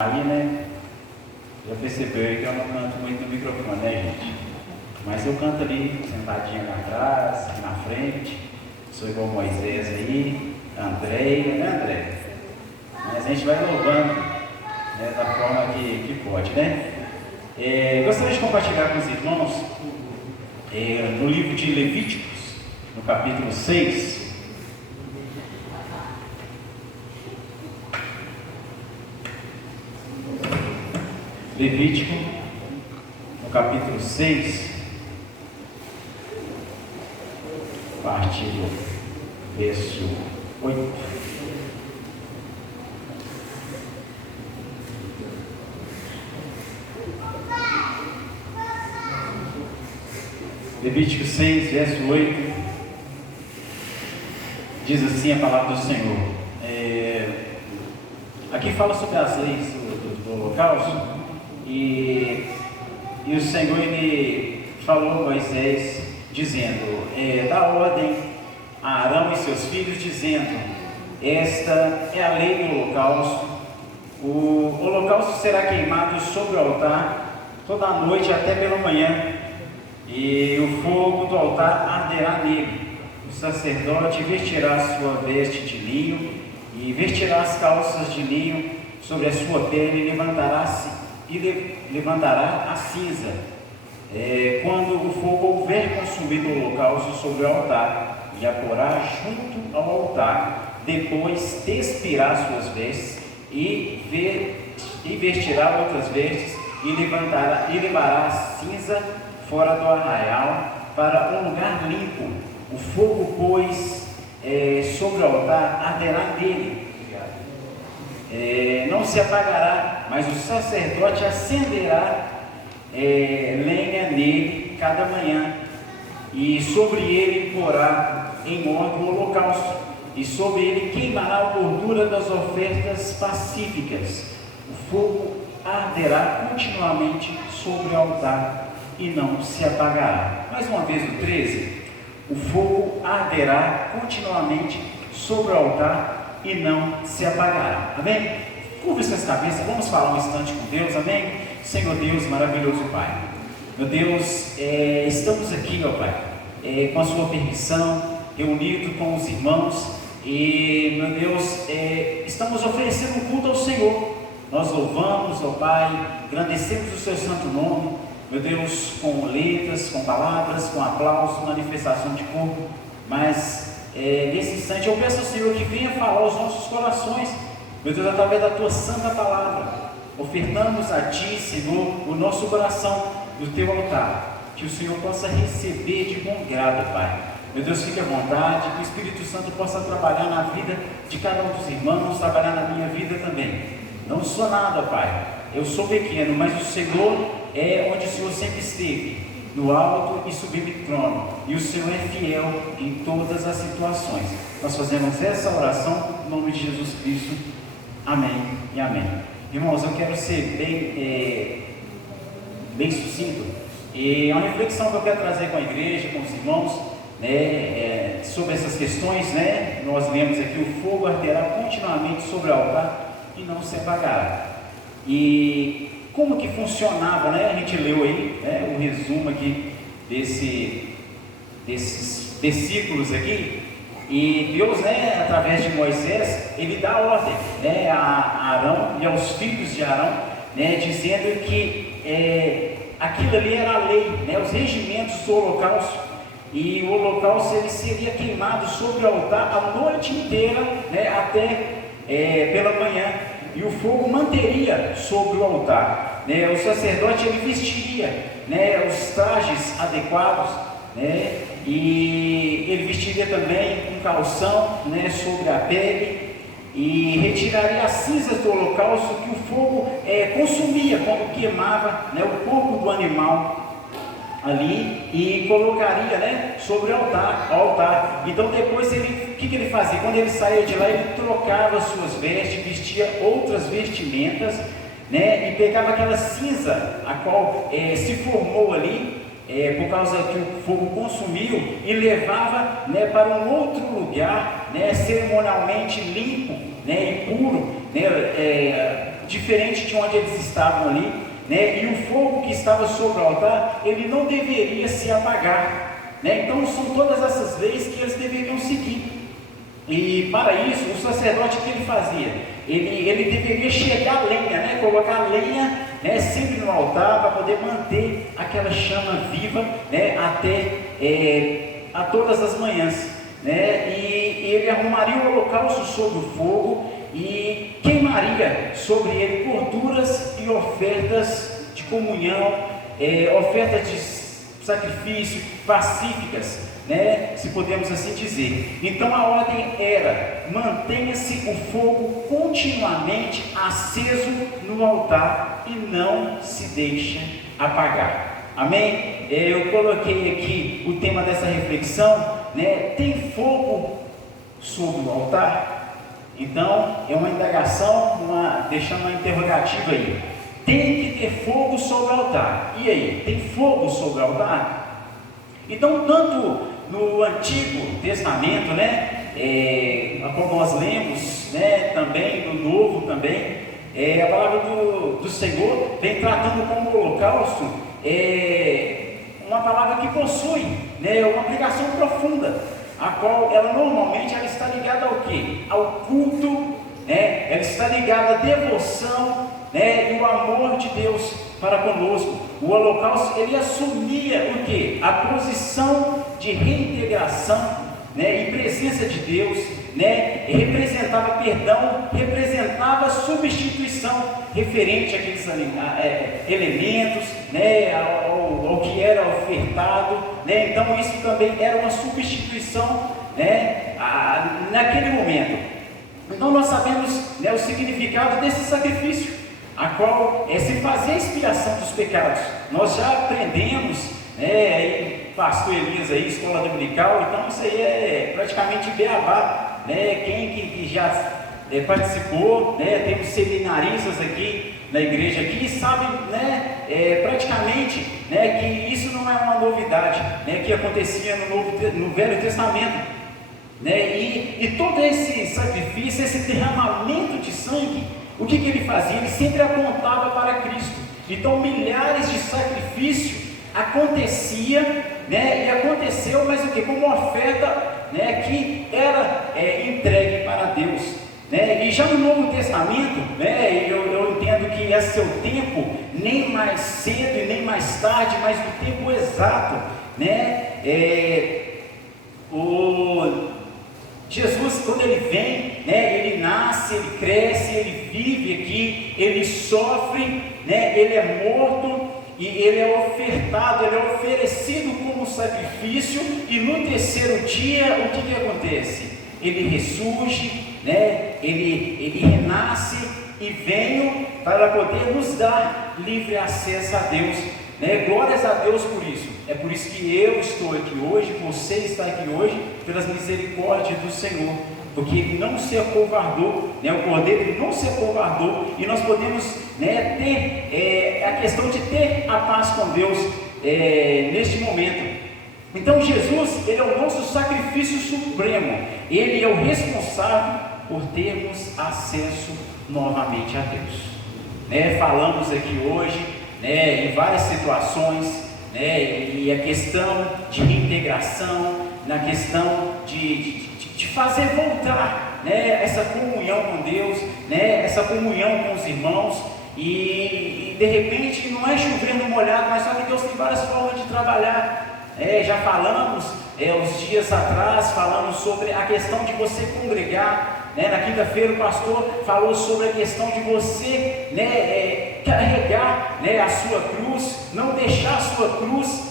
Aí, né, já percebeu aí que eu não canto muito no microfone, né, gente? Mas eu canto ali, sentadinho lá atrás, aqui na frente. Sou igual Moisés aí, Andréia, né, André? Mas a gente vai louvando, né, da forma que pode, né? Gostaria de compartilhar com os irmãos no livro de Levíticos, no capítulo 6. Levítico, no capítulo 6, a partir do verso 8. Levítico 6, verso 8, diz assim a palavra do Senhor. Aqui fala sobre as leis do holocausto. E o Senhor, ele falou a Moisés, dizendo, dá ordem a Arão e seus filhos, dizendo, esta é a lei do holocausto. O holocausto será queimado sobre o altar toda a noite até pela manhã, e o fogo do altar arderá nele. O sacerdote vestirá sua veste de linho e vestirá as calças de linho sobre a sua pele e levantará a cinza quando o fogo houver consumido o holocausto sobre o altar, e a porá junto ao altar. Depois despirá suas vestes e vestirá outras vestes e levará a cinza fora do arraial para um lugar limpo. O fogo, pois, sobre o altar arderá nele. Não se apagará, mas o sacerdote acenderá lenha nele cada manhã, e sobre ele porá em ordem o holocausto, e sobre ele queimará a gordura das ofertas pacíficas. O fogo arderá continuamente sobre o altar e não se apagará. Mais uma vez no 13, o fogo arderá continuamente sobre o altar e não se apagará. Amém? Curva suas cabeças, vamos falar um instante com Deus. Amém? Senhor Deus, maravilhoso Pai, meu Deus, estamos aqui, ó Pai, com a sua permissão, reunido com os irmãos, e meu Deus, estamos oferecendo um culto ao Senhor. Nós louvamos, ó Pai, agradecemos o seu santo nome, meu Deus, com letras, com palavras, com aplausos, manifestação de corpo. Mas nesse instante eu peço ao Senhor que venha falar aos nossos corações, meu Deus, através da tua santa palavra. Ofertamos a ti, Senhor, o nosso coração no teu altar, que o Senhor possa receber de bom grado, Pai. Meu Deus, fique à vontade, que o Espírito Santo possa trabalhar na vida de cada um dos irmãos, trabalhar na minha vida também. Não sou nada, Pai, eu sou pequeno, mas o Senhor é onde o Senhor sempre esteve, no alto e sublime trono, e o Senhor é fiel em todas as situações. Nós fazemos essa oração em nome de Jesus Cristo. Amém e amém. Irmãos, eu quero ser bem sucinto, e uma reflexão que eu quero trazer com a igreja, com os irmãos, sobre essas questões, né? Nós lemos aqui: o fogo arderá continuamente sobre o altar e não se apagará. E como que funcionava, né? A gente leu aí, né, o resumo aqui desses versículos aqui, e Deus, né, através de Moisés, ele dá ordem, né, a Arão e aos filhos de Arão, né, dizendo que aquilo ali era a lei, né, os regimentos do holocausto, e o holocausto ele seria queimado sobre o altar a noite inteira, né, até pela manhã, e o fogo manteria sobre o altar, né, o sacerdote ele vestiria, né, os trajes adequados, né, e ele vestiria também um calção, né, sobre a pele, e retiraria as cinzas do holocausto que o fogo consumia quando queimava, né, o corpo do animal ali, e colocaria, né, sobre o altar. Então depois o que ele fazia? Quando ele saía de lá, ele trocava suas vestes, vestia outras vestimentas, né, e pegava aquela cinza a qual se formou ali, por causa que o fogo consumiu, e levava, né, para um outro lugar, né, cerimonialmente limpo, né, e puro, né, diferente de onde eles estavam ali, né? E o fogo que estava sobre o altar, ele não deveria se apagar, né? Então são todas essas leis que eles deveriam seguir. E para isso, o sacerdote, o que ele fazia? Ele deveria chegar a lenha, né? Colocar a lenha, né, sempre no altar, para poder manter aquela chama viva, né, até a todas as manhãs, né? E ele arrumaria o holocausto sobre o fogo e queimaria sobre ele gorduras e ofertas de comunhão, ofertas de sacrifício pacíficas, né, se podemos assim dizer. Então a ordem era: mantenha-se o fogo continuamente aceso no altar e não se deixe apagar. Amém? Eu coloquei aqui o tema dessa reflexão, né? Tem fogo sobre o altar? Então é uma indagação, deixando uma interrogativa aí. Tem que ter fogo sobre o altar. E aí, tem fogo sobre o altar? Então, tanto no Antigo Testamento, né, como nós lemos, né, também no Novo também, a palavra do Senhor vem tratando como holocausto, uma palavra que possui, né, uma aplicação profunda, a qual ela normalmente está ligada ao quê? Ao culto, né, ela está ligada à devoção, né, e o amor de Deus para conosco. O holocausto, ele assumia o quê? A posição de reintegração, né, em presença de Deus, né, representava perdão, representava substituição referente àqueles elementos, né, ao que era ofertado, né. Então isso também era uma substituição, né, naquele momento. Então nós sabemos, né, o significado desse sacrifício, a qual se fazer a expiação dos pecados. Nós já aprendemos, né, pastor Elias aí, escola dominical, então isso aí é praticamente beabá, né? Quem que já participou, né, temos seminaristas aqui na igreja aqui, sabem, né, praticamente, né, que isso não é uma novidade, né, que acontecia no Velho Testamento, né, e todo esse sacrifício, esse derramamento de sangue, o que ele fazia? Ele sempre apontava para Cristo. Então milhares de sacrifícios acontecia, né, e aconteceu, mas o que? Como uma oferta, né, que era entregue para Deus, né. E já no Novo Testamento, né, eu entendo que é seu tempo, nem mais cedo e nem mais tarde, mas no tempo exato, né. Jesus, quando ele vem, né, ele nasce, ele cresce, ele vive aqui, ele sofre, né, ele é morto e ele é ofertado, ele é oferecido como sacrifício, e no terceiro dia, o que acontece? Ele ressurge, né, ele renasce e vem para poder nos dar livre acesso a Deus, né? Glórias a Deus por isso. É por isso que eu estou aqui hoje, você está aqui hoje, pelas misericórdias do Senhor, porque Ele não se acovardou, né? O Cordeiro, Ele não se acovardou, e nós podemos, né, ter a questão de ter a paz com Deus neste momento. Então Jesus, Ele é o nosso sacrifício supremo, Ele é o responsável por termos acesso novamente a Deus, né? Falamos aqui hoje, né, em várias situações, né, e a questão de reintegração, na questão de fazer voltar, né, essa comunhão com Deus, né, essa comunhão com os irmãos, e de repente não é chover no molhado, mas só que Deus tem várias formas de trabalhar. Já falamos, uns dias atrás, falamos sobre a questão de você congregar, né? Na quinta-feira o pastor falou sobre a questão de você, né, carregar, né, a sua cruz, não deixar a sua cruz,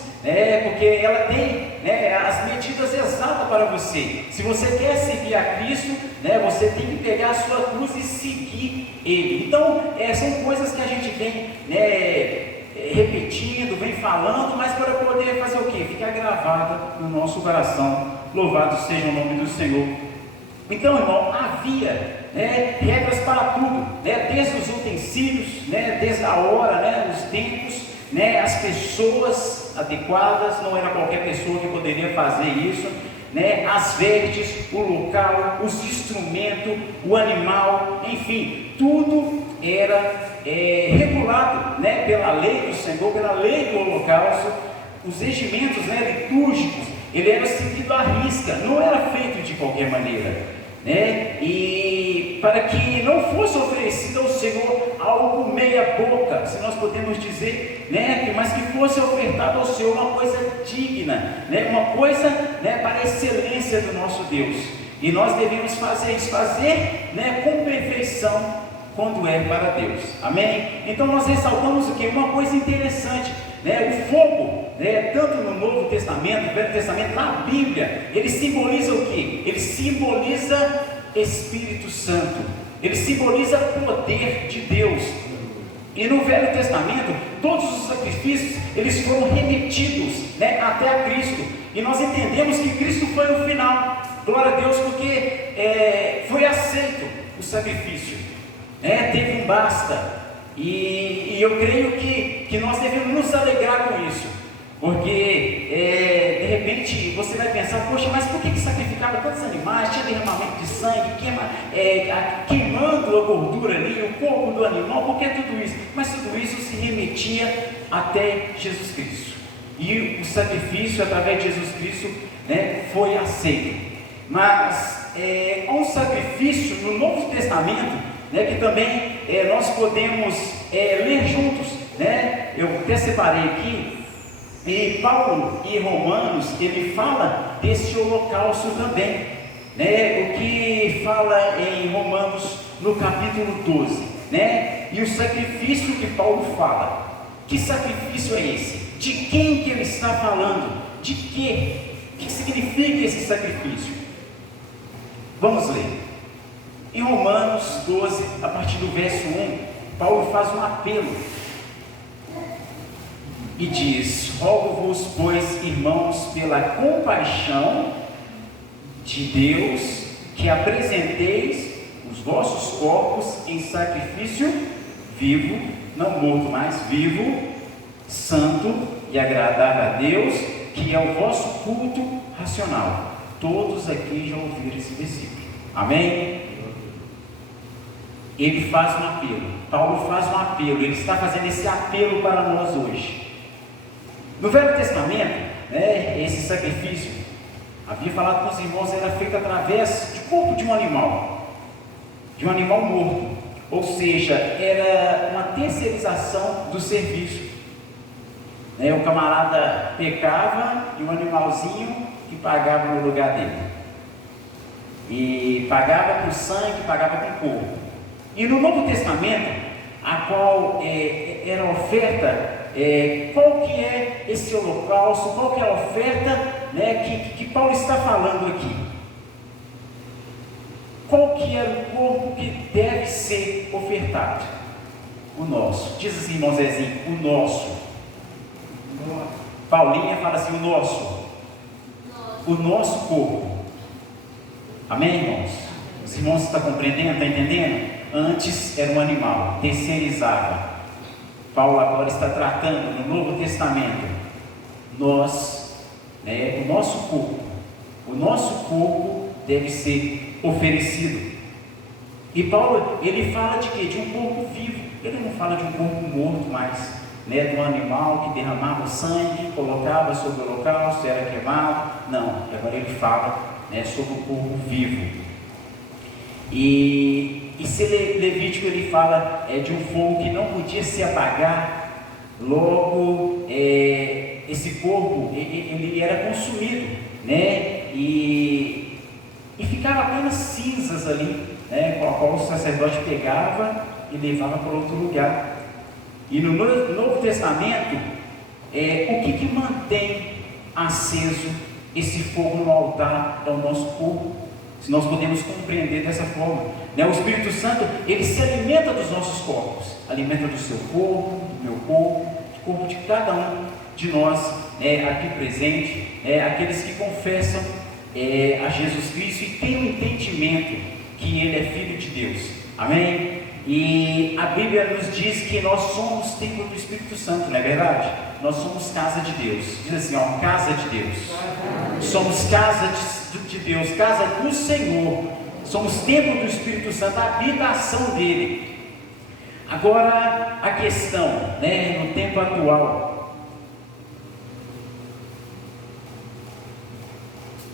porque ela tem, né, as medidas exatas para você. Se você quer seguir a Cristo, né, você tem que pegar a sua cruz e seguir Ele. Então, são coisas que a gente vem, né, repetindo, vem falando, mas para poder fazer o quê? Ficar gravada no nosso coração. Louvado seja o nome do Senhor. Então, irmão, havia, né, regras para tudo, né, desde os utensílios, né, desde a hora, né, os tempos, né, as pessoas adequadas, não era qualquer pessoa que poderia fazer isso, né, as vestes, o local, os instrumentos, o animal, enfim, tudo era regulado, né, pela lei do Senhor, pela lei do holocausto. Os regimentos, né, litúrgicos, ele era seguido à risca, não era feito de qualquer maneira, né? E para que não fosse oferecido ao Senhor algo meia boca, se nós podemos dizer, né, mas que fosse ofertado ao Senhor uma coisa digna, né, uma coisa, né, para a excelência do nosso Deus. E nós devemos fazer isso, né, com perfeição, quando é para Deus, amém? Então nós ressaltamos o que? Uma coisa interessante, né? O fogo, né, tanto no Novo Testamento, no Velho Testamento, na Bíblia, ele simboliza o que? Ele simboliza Espírito Santo, ele simboliza poder de Deus. E no Velho Testamento, todos os sacrifícios, eles foram remetidos, né, até a Cristo, e nós entendemos que Cristo foi o final, glória a Deus, porque foi aceito o sacrifício, teve um basta. E eu creio que nós devemos nos alegrar com isso, porque de repente você vai pensar, poxa, mas por que sacrificava tantos animais, tinha derramamento de sangue, queimando a gordura ali, o corpo do animal, por que tudo isso? Mas tudo isso se remetia até Jesus Cristo, e o sacrifício através de Jesus Cristo, né, foi aceito. Mas há um sacrifício no Novo Testamento, né, que também nós podemos ler juntos, né? Eu até separei aqui, e Paulo em Romanos, ele fala desse holocausto também, né? O que fala em Romanos no capítulo 12, né? E o sacrifício que Paulo fala, que sacrifício é esse? De quem que ele está falando? De quê? O que significa esse sacrifício? Vamos ler. Em Romanos 12, a partir do verso 1, Paulo faz um apelo e diz: rogo-vos, pois, irmãos, pela compaixão de Deus, que apresenteis os vossos corpos em sacrifício vivo, não morto, mas vivo, santo e agradável a Deus, que é o vosso culto racional. Todos aqui já ouviram esse versículo, amém? Ele faz um apelo, Paulo faz um apelo, ele está fazendo esse apelo para nós hoje. No Velho Testamento, né, esse sacrifício, havia falado com os irmãos, era feito através do corpo de um animal morto, ou seja, era uma terceirização do serviço, né? O camarada pecava e um animalzinho que pagava no lugar dele, e pagava com sangue, pagava com corpo. E no Novo Testamento, a qual era a oferta, qual que é esse holocausto, qual que é a oferta, né, que Paulo está falando aqui? Qual que é o corpo que deve ser ofertado? O nosso. Diz assim, irmão Zezinho, o nosso. Paulinha fala assim, o nosso. O nosso corpo. Amém, irmãos? Os irmãos estão compreendendo, estão entendendo? Antes era um animal, terceirizava. Paulo agora está tratando no Novo Testamento, nós, né, o nosso corpo deve ser oferecido. E Paulo, ele fala de quê? De um corpo vivo, ele não fala de um corpo morto mais, né, de um animal que derramava sangue, colocava sobre o holocausto, era queimado. Não, agora ele fala, né, sobre o corpo vivo. E se Levítico ele fala de um fogo que não podia se apagar, logo esse corpo ele era consumido, né? E ficava apenas cinzas ali, né? Com a qual o sacerdote pegava e levava para outro lugar. E no Novo Testamento, o que mantém aceso esse fogo no altar é o nosso corpo. Se nós podemos compreender dessa forma, né? O Espírito Santo, ele se alimenta dos nossos corpos, alimenta do seu corpo, do meu corpo, do corpo de cada um de nós, aqui presente, aqueles que confessam a Jesus Cristo e têm o entendimento que Ele é Filho de Deus, amém? E a Bíblia nos diz que nós somos templo do Espírito Santo, não é verdade? Nós somos casa de Deus, diz assim, ó, casa de Deus, somos casa de Deus, casa do Senhor, somos templo do Espírito Santo, a habitação dele. Agora, a questão, no tempo atual,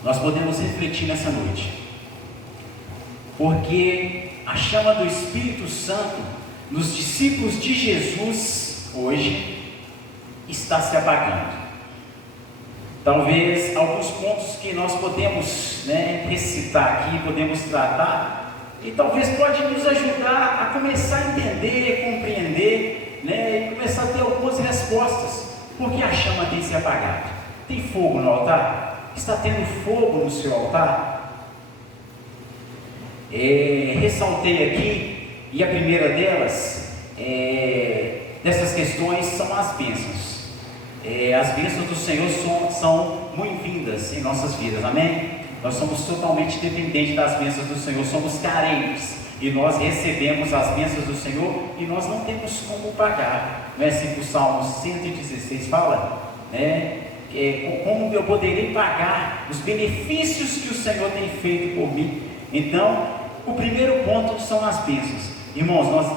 nós podemos refletir nessa noite, porque a chama do Espírito Santo nos discípulos de Jesus hoje está se apagando. Talvez alguns pontos que nós podemos recitar aqui, podemos tratar, e talvez pode nos ajudar a começar a entender, compreender, e começar a ter algumas respostas. Por que a chama tem se apagado? Tem fogo no altar? Está tendo fogo no seu altar? Ressaltei aqui, e a primeira delas, dessas questões, são as bênçãos. As bênçãos do Senhor são muito-vindas em nossas vidas, amém? Nós somos totalmente dependentes das bênçãos do Senhor, somos carentes, e nós recebemos as bênçãos do Senhor, e nós não temos como pagar. Não é assim que o Salmo 116 fala? Como eu poderei pagar os benefícios que o Senhor tem feito por mim? Então, o primeiro ponto são as bênçãos. Irmãos, nós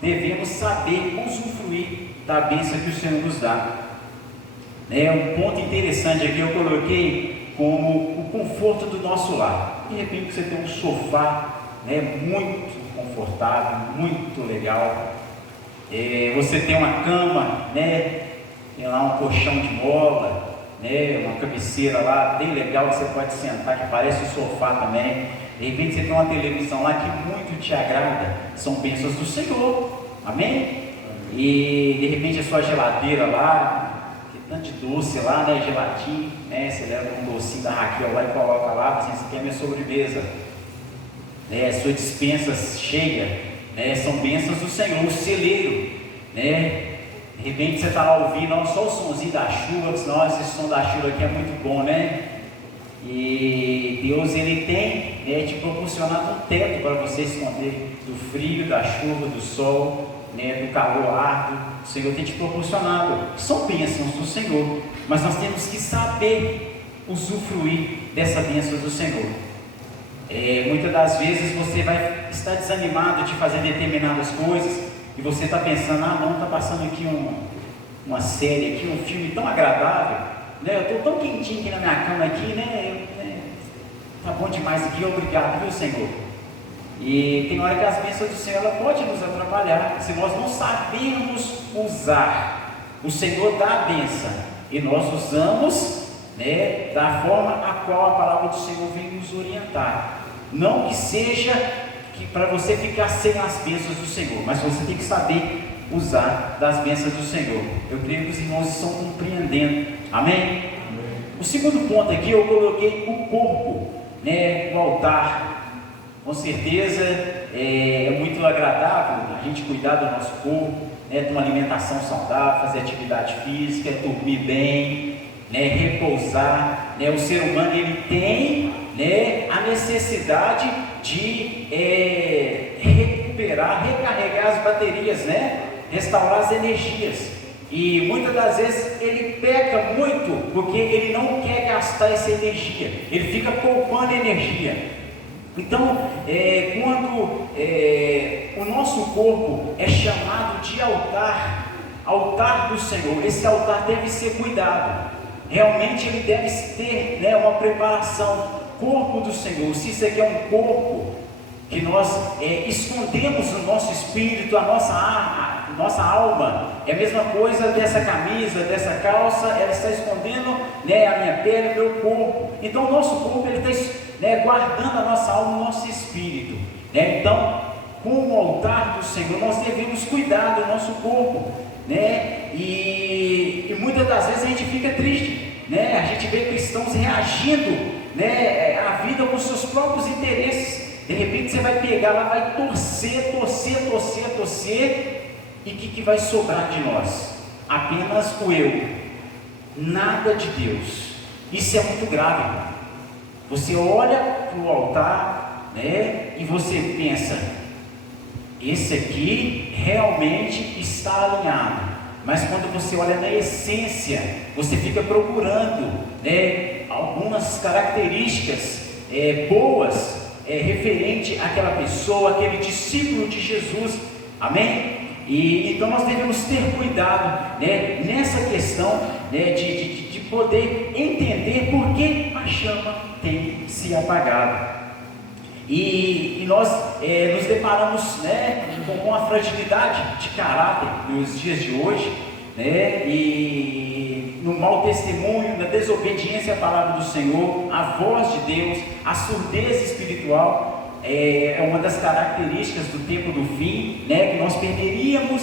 devemos saber usufruir da bênção que o Senhor nos dá. Um ponto interessante aqui eu coloquei como o conforto do nosso lar. De repente você tem um sofá muito confortável, muito legal. Você tem uma cama, tem lá um colchão de mola, uma cabeceira lá bem legal que você pode sentar, que parece um sofá também. De repente você tem uma televisão lá que muito te agrada. São bênçãos do Senhor, amém? E de repente a sua geladeira lá, tanto de doce lá, geladinho, você leva um docinho da Raquel lá e coloca lá, assim, isso aqui é minha sobremesa, sua dispensa cheia, são bênçãos do Senhor. O celeiro, de repente você está lá ouvindo, não só o somzinho da chuva, senão esse som da chuva aqui é muito bom, e Deus, Ele tem te proporcionado um teto para você esconder do frio, da chuva, do sol, do calor árduo. O Senhor tem te proporcionado, são bênçãos do Senhor, mas nós temos que saber usufruir dessa bênção do Senhor. Muitas das vezes você vai estar desanimado de fazer determinadas coisas, e você está pensando, não, está passando aqui uma série, aqui, um filme tão agradável, eu estou tão quentinho aqui na minha cama, aqui, tá bom demais aqui, obrigado, viu, Senhor? E tem hora que as bênçãos do Senhor ela pode nos atrapalhar, se nós não sabemos usar. O Senhor dá a bênção, e nós usamos da forma a qual a palavra do Senhor vem nos orientar. Não que seja para você ficar sem as bênçãos do Senhor, mas você tem que saber usar das bênçãos do Senhor. Eu creio que os irmãos estão compreendendo, amém? O segundo ponto aqui eu coloquei o corpo, o altar. Com certeza é muito agradável a gente cuidar do nosso corpo, ter uma alimentação saudável, fazer atividade física, dormir bem, repousar. O ser humano ele tem a necessidade de recuperar, recarregar as baterias, restaurar as energias. E muitas das vezes ele peca muito porque ele não quer gastar essa energia, ele fica poupando energia. Então, quando o nosso corpo é chamado de altar do Senhor, esse altar deve ser cuidado. Realmente ele deve ter uma preparação. Corpo do Senhor, se isso aqui é um corpo que nós escondemos no nosso espírito, a nossa alma, é a mesma coisa dessa camisa, dessa calça, ela está escondendo a minha pele, o meu corpo. Então o nosso corpo ele está guardando a nossa alma, o nosso espírito. Então, como altar do Senhor, nós devemos cuidar do nosso corpo. E muitas das vezes a gente fica triste, a gente vê cristãos reagindo a vida com seus próprios interesses. De repente você vai pegar lá, vai torcer, e o que vai sobrar de nós? Apenas o eu, nada de Deus. Isso é muito grave, irmão. Você olha para o altar, e você pensa, esse aqui realmente está alinhado. Mas quando você olha na essência, você fica procurando algumas características referente àquela pessoa, aquele discípulo de Jesus, amém? E então nós devemos ter cuidado, né, nessa questão, né, de poder entender por que a chama tem se apagado. E nós nos deparamos, né, com uma fragilidade de caráter nos dias de hoje, né, e no mau testemunho, na desobediência à palavra do Senhor, à voz de Deus, a surdez espiritual. É uma das características do tempo do fim, né, que nós perderíamos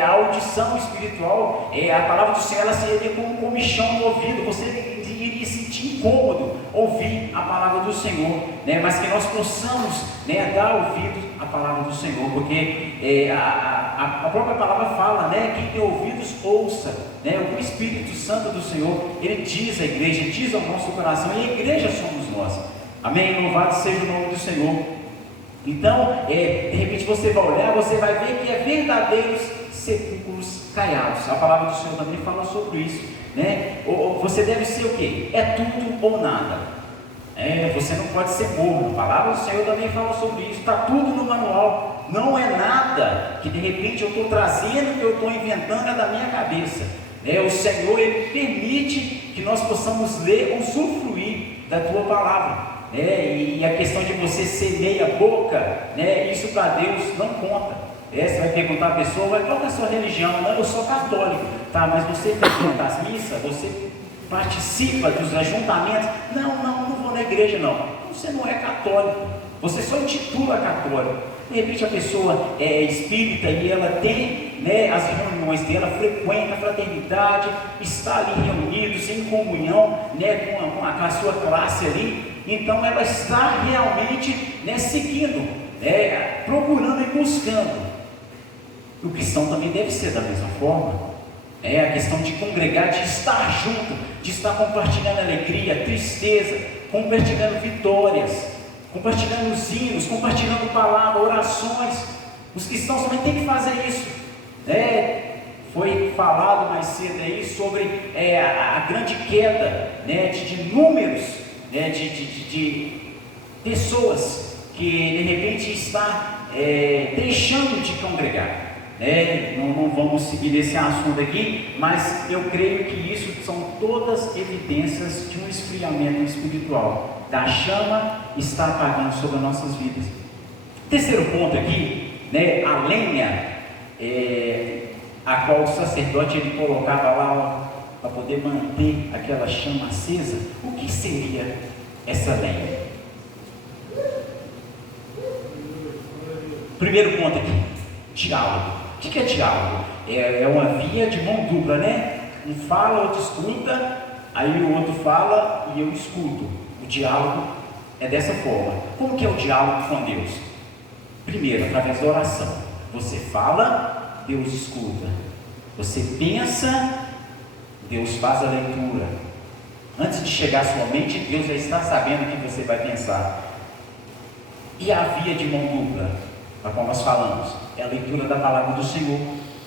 a audição espiritual. A palavra do Senhor, ela seria como um comichão no ouvido, você iria sentir incômodo ouvir a palavra do Senhor, né, mas que nós possamos, né, dar ouvidos à palavra do Senhor, porque a própria palavra fala, né, quem tem ouvidos ouça, né, o Espírito Santo do Senhor, ele diz à igreja, diz ao nosso coração, e a igreja somos nós. Amém? Louvado seja o nome do Senhor. Então, de repente você vai olhar, você vai ver que é verdadeiros sepulcros caiados. A palavra do Senhor também fala sobre isso, né? Você deve ser o quê? É tudo ou nada. Você não pode ser morno. A palavra do Senhor também fala sobre isso. Está tudo no manual. Não é nada que de repente eu estou trazendo, que eu estou inventando é da minha cabeça. O Senhor, ele permite que nós possamos ler, usufruir da tua palavra. E a questão de você ser meia boca, né, isso para Deus não conta. Você vai perguntar à pessoa, qual é a sua religião? Não, eu sou católico. Tá, mas você frequenta as missas? Você participa dos ajuntamentos? Não vou na igreja não. Você não é católico, você só intitula católico. De repente a pessoa é espírita e ela tem, né, as reuniões dela, frequenta a fraternidade, está ali reunidos em comunhão, né, com a sua classe ali. Então ela está realmente, né, seguindo, procurando e buscando. O cristão também deve ser da mesma forma. A questão de congregar, de estar junto, de estar compartilhando alegria, tristeza, compartilhando vitórias, compartilhando os hinos, compartilhando palavras, orações. Os cristãos também têm que fazer isso. Foi falado mais cedo aí sobre a grande queda, né, de números, né, de pessoas que de repente está deixando de congregar. Não vamos seguir esse assunto aqui, mas eu creio que isso são todas evidências de um esfriamento espiritual. Da chama está apagando sobre as nossas vidas. Terceiro ponto aqui, né, a lenha a qual o sacerdote ele colocava lá para poder manter aquela chama acesa. O que seria essa lenha? Primeiro ponto aqui, diálogo. O que é diálogo? É uma via de mão dupla, né? Um fala, outro escuta, aí o outro fala e eu escuto. O diálogo é dessa forma. Como que é o diálogo com Deus? Primeiro, através da oração. Você fala, Deus escuta. Você pensa, Deus faz a leitura. Antes de chegar à sua mente, Deus já está sabendo o que você vai pensar. E a via de mão dupla, a qual nós falamos, é a leitura da palavra do Senhor.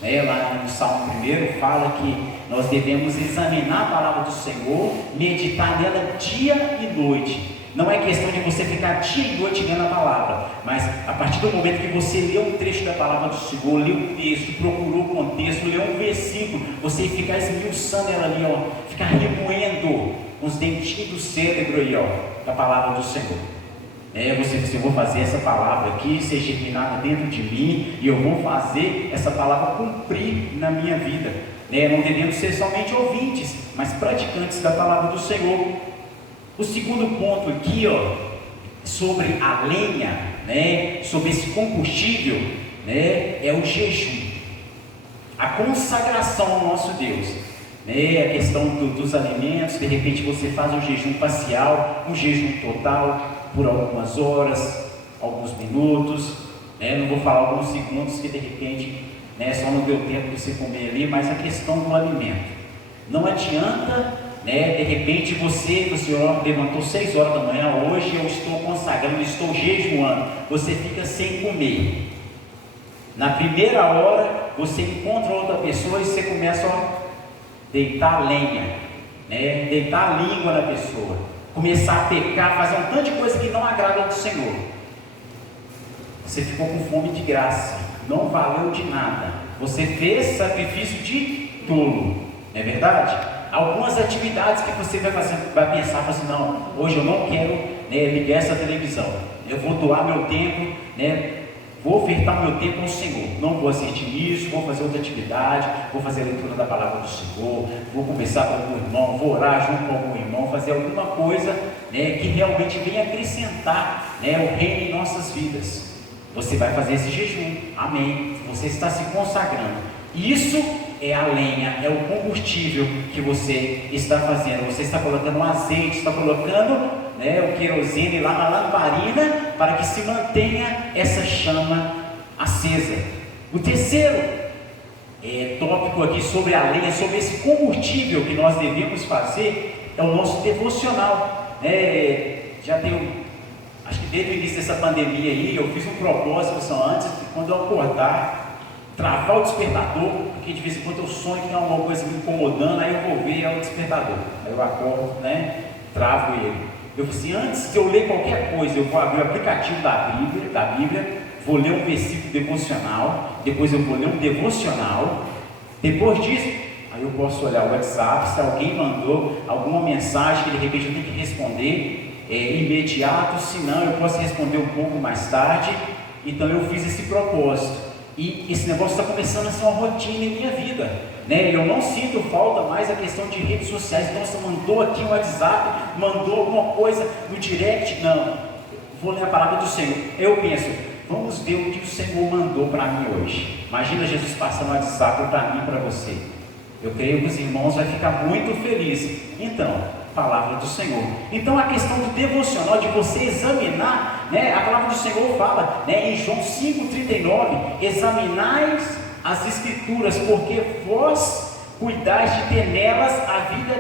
Lá no Salmo 1 fala que nós devemos examinar a palavra do Senhor, meditar nela dia e noite. Não é questão de você ficar dia e noite lendo a palavra, mas a partir do momento que você lê um trecho da palavra do Senhor, lê o texto, procurou o contexto, lê um versículo, você ficar esmiuçando ela ali, ficar remoendo os dentinhos do cérebro aí, da palavra do Senhor. Você diz, eu vou fazer essa palavra aqui ser germinada dentro de mim, e eu vou fazer essa palavra cumprir na minha vida. Não devemos ser somente ouvintes, mas praticantes da palavra do Senhor. O segundo ponto aqui, sobre a lenha, sobre esse combustível, é o jejum, a consagração ao nosso Deus. A questão dos alimentos, de repente você faz um jejum parcial, um jejum total, por algumas horas, alguns minutos, não vou falar alguns segundos que de repente, só não deu tempo de você comer ali, mas a questão do alimento. Não adianta, de repente você levantou 6 horas da manhã, hoje eu estou consagrando, estou jejuando, você fica sem comer. Na primeira hora, você encontra outra pessoa e você começa a deitar a lenha, deitar a língua na pessoa, começar a pecar, fazer um tanto de coisa que não agrada ao Senhor. Você ficou com fome de graça, não valeu de nada. Você fez sacrifício de tolo, não é verdade? Algumas atividades que você vai fazer, vai pensar assim, não, hoje eu não quero, né, ligar essa televisão, eu vou doar meu tempo, né, vou ofertar meu tempo ao Senhor, não vou assistir isso, vou fazer outra atividade, vou fazer a leitura da palavra do Senhor, vou conversar com algum irmão, vou orar junto com algum irmão, fazer alguma coisa, né, que realmente venha acrescentar, né, o reino em nossas vidas. Você vai fazer esse jejum, amém, você está se consagrando. Isso é a lenha, é o combustível que você está fazendo. Você está colocando um azeite, está colocando, né, o querosene lá na lamparina, para que se mantenha essa chama acesa. O terceiro tópico aqui sobre a lenha, sobre esse combustível que nós devemos fazer, é o nosso devocional. Já tem, acho que desde o início dessa pandemia aí, eu fiz um propósito só antes, quando eu acordar, travar o despertador, porque de vez em quando eu sonho que tem alguma coisa me incomodando, aí eu vou ver, é o despertador. Aí eu acordo, né, travo ele. Eu falei assim, antes de eu ler qualquer coisa, eu vou abrir o aplicativo da Bíblia, vou ler um versículo devocional, depois eu vou ler um devocional, depois disso, aí eu posso olhar o WhatsApp, se alguém mandou alguma mensagem que de repente eu tenho que responder imediato, se não eu posso responder um pouco mais tarde. Então eu fiz esse propósito. E esse negócio está começando a ser uma rotina em minha vida, né? Eu não sinto falta mais a questão de redes sociais. Então você mandou aqui um WhatsApp, mandou alguma coisa no direct, não, vou ler a palavra do Senhor. Eu penso, vamos ver o que o Senhor mandou para mim hoje. Imagina Jesus passando o WhatsApp para mim e para você. Eu creio que os irmãos vão ficar muito felizes. Então, palavra do Senhor. Então a questão do devocional, de você examinar, né, a palavra do Senhor fala, né, em João 5,39, examinais as escrituras, porque vós cuidais de ter nelas a vida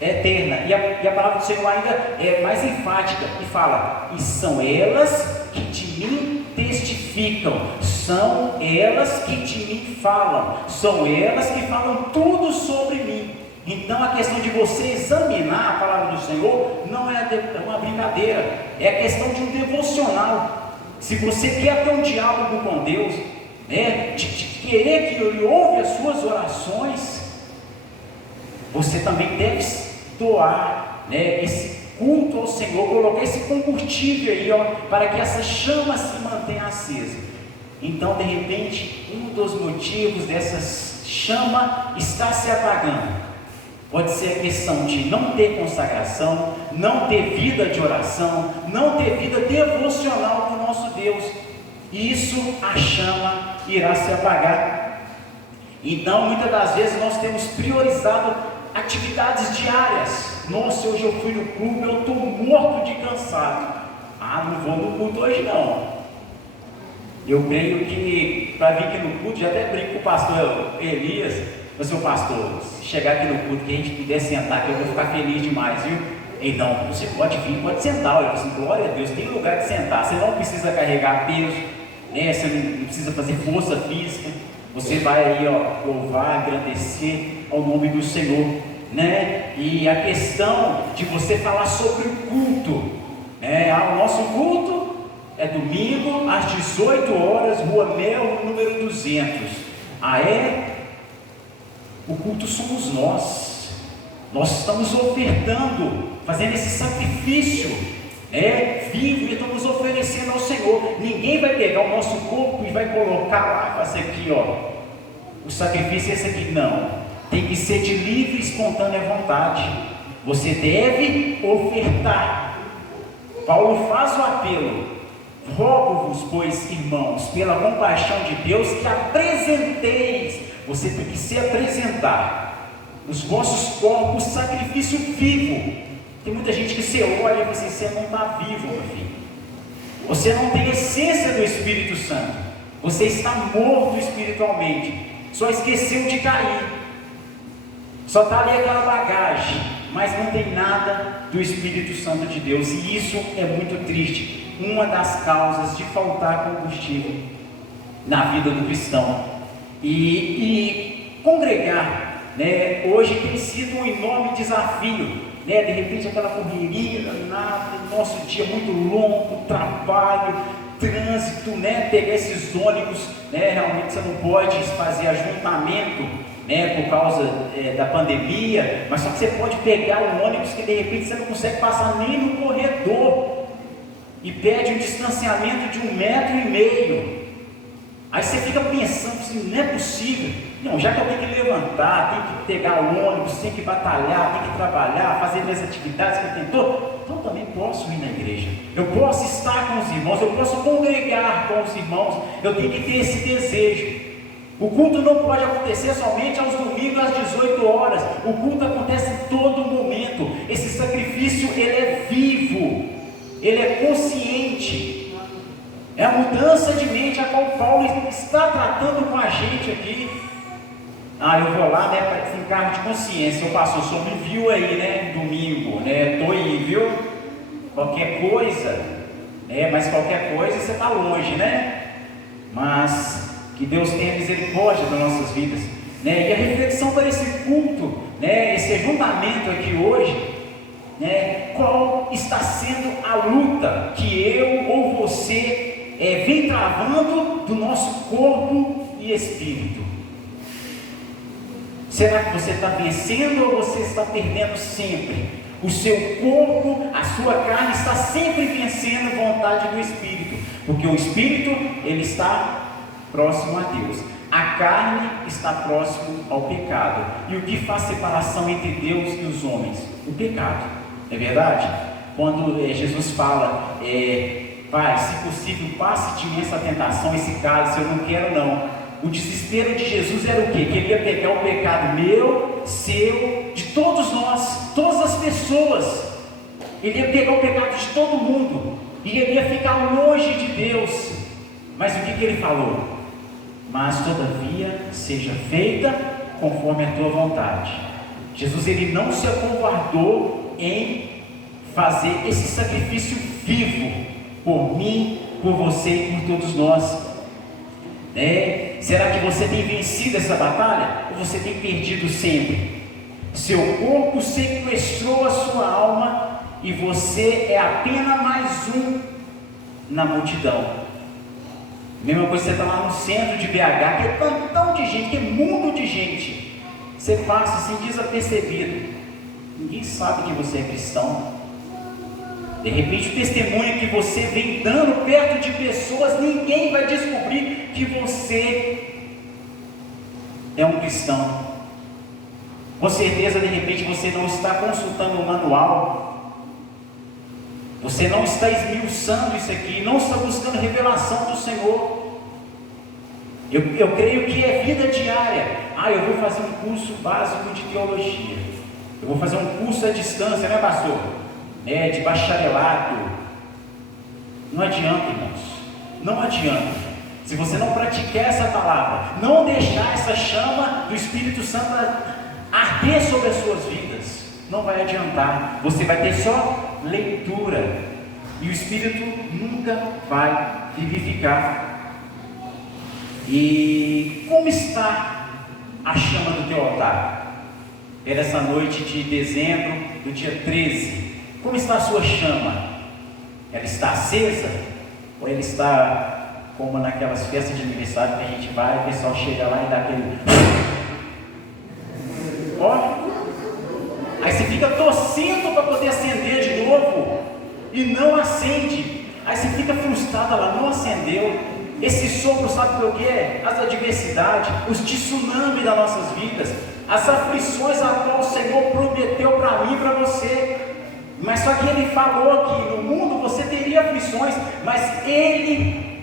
eterna. E a palavra do Senhor ainda é mais enfática e fala, e são elas que de mim testificam, são elas que de mim falam, são elas que falam tudo sobre mim. Então a questão de você examinar a palavra do Senhor não é uma brincadeira, é a questão de um devocional. Se você quer ter um diálogo com Deus, né, de querer que Ele ouve as suas orações, você também deve doar, né, esse culto ao Senhor, colocar esse combustível aí, para que essa chama se mantenha acesa. Então, de repente, um dos motivos dessa chama está se apagando pode ser a questão de não ter consagração, não ter vida de oração, não ter vida devocional com o nosso Deus. E isso, a chama irá se apagar. Então, muitas das vezes nós temos priorizado atividades diárias. Nossa, hoje eu fui no clube, eu estou morto de cansado. Não vou no culto hoje não. Eu creio que para vir aqui no culto, já até brinco com o pastor Elias. Mas, seu pastor, se chegar aqui no culto, que a gente puder sentar aqui, eu vou ficar feliz demais, viu? Então, você pode vir, pode sentar. Olha, assim, glória a Deus, tem lugar de sentar. Você não precisa carregar peso, né? Você não precisa fazer força física. Você vai aí, louvar, agradecer ao nome do Senhor, né? E a questão de você falar sobre o culto, né? O nosso culto é domingo às 18 horas, Rua Mel, número 200. O culto somos nós. Nós estamos ofertando, fazendo esse sacrifício, vivo, e estamos oferecendo ao Senhor. Ninguém vai pegar o nosso corpo e vai colocar lá e fazer aqui, o sacrifício é esse aqui. Não, tem que ser de livre e espontânea vontade. Você deve ofertar. Paulo faz o apelo: rogo-vos, pois, irmãos, pela compaixão de Deus, que apresenteis. Você tem que se apresentar os vossos corpos sacrifício vivo. Tem muita gente que você olha e fala assim, você não está vivo, meu filho. Você não tem essência do Espírito Santo. Você está morto espiritualmente. Só esqueceu de cair. Só está ali aquela bagagem, mas não tem nada do Espírito Santo de Deus. E isso é muito triste. Uma das causas de faltar combustível na vida do cristão. E congregar, né, hoje tem sido um enorme desafio, né? De repente aquela correria, nosso dia muito longo, trabalho, trânsito, né? Pegar esses ônibus, né, realmente você não pode fazer ajuntamento, né, por causa da pandemia, mas só que você pode pegar um ônibus que de repente você não consegue passar nem no corredor, e pede um distanciamento de 1,5 metro. Aí você fica pensando assim, não é possível. Não, já que eu tenho que levantar, tenho que pegar o ônibus, tenho que batalhar, tenho que trabalhar, fazer minhas atividades que eu tenho todo, então também posso ir na igreja. Eu posso estar com os irmãos, eu posso congregar com os irmãos, eu tenho que ter esse desejo. O culto não pode acontecer somente aos domingos às 18 horas. O culto acontece em todo momento. Esse sacrifício, ele é vivo, ele é consciente. É a mudança de mente a qual Paulo está tratando com a gente aqui. Eu vou lá, né, para encargo de consciência. O pastor só me viu aí, né, domingo, né, estou aí, viu? Qualquer coisa, mas qualquer coisa você está longe, né? Mas que Deus tenha misericórdia das nossas vidas, né? E a reflexão para esse culto, né, esse ajuntamento aqui hoje, né, qual está sendo a luta que eu ou você vem travando do nosso corpo e espírito? Será que você está vencendo ou você está perdendo sempre? O seu corpo, a sua carne está sempre vencendo a vontade do Espírito, porque o Espírito, ele está próximo a Deus, a carne está próximo ao pecado. E o que faz separação entre Deus e os homens? O pecado, é verdade? Quando Jesus fala, Pai, se possível, passe de mim essa tentação, esse cálice, eu não quero não. O desespero de Jesus era o quê? Que ele ia pegar o pecado meu, seu, de todos nós, todas as pessoas. Ele ia pegar o pecado de todo mundo, e ele ia ficar longe de Deus. Mas o que ele falou? Mas todavia seja feita conforme a tua vontade. Jesus, ele não se acovardou em fazer esse sacrifício vivo por mim, por você e por todos nós. Será que você tem vencido essa batalha? Ou você tem perdido sempre? Seu corpo sequestrou a sua alma e você é apenas mais um na multidão. Mesma coisa, você está lá no centro de BH, que é tantão de gente, que é mundo de gente. Você passa assim desapercebido. Ninguém sabe que você é cristão. De repente, o testemunho que você vem dando perto de pessoas, ninguém vai descobrir que você é um cristão. Com certeza, de repente, você não está consultando o manual, você não está esmiuçando isso aqui, não está buscando revelação do Senhor. Eu creio que é vida diária. Eu vou fazer um curso básico de teologia, eu vou fazer um curso à distância, né, pastor? De bacharelado. Não adianta, irmãos, não adianta. Se você não praticar essa palavra, não deixar essa chama do Espírito Santo arder sobre as suas vidas, não vai adiantar. Você vai ter só leitura, e o Espírito nunca vai vivificar. E como está a chama do teu altar? É nessa noite de dezembro, do dia 13. Como está a sua chama? Ela está acesa? Ou ela está como naquelas festas de aniversário que a gente vai, o pessoal chega lá e dá aquele... Aí você fica torcendo para poder acender de novo e não acende. Aí você fica frustrado, ela não acendeu. Esse sopro, sabe o que é? As adversidades, os tsunamis das nossas vidas, as aflições a qual o Senhor prometeu para mim e para você. Mas só que Ele falou que no mundo você teria aflições, mas Ele